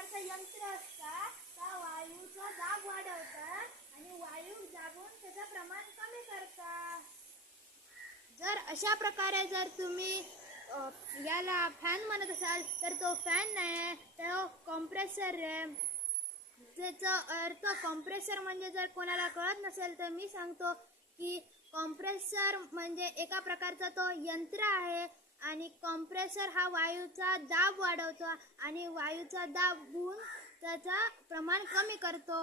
प्रकारचं यंत्र असतं त्या वायूचा दाब वाढवतात आणि वायू दाबून त्याचं प्रमाण कमी करतात. जर अशा प्रकारे जर तुम्ही याला फॅन म्हणत असाल तर तो फॅन नाही, तो कॉम्प्रेसर आहे. त्याचा अर्थ कॉम्प्रेसर म्हणजे जर कोणाला कळत नसेल तर मी सांगतो की कॉम्प्रेसर म्हणजे एका प्रकारचा तो यंत्र आहे आणि कॉम्प्रेसर हा वायूचा दाब वाढवतो आणि वायूचा दाब होऊन त्याचा प्रमाण कमी करतो.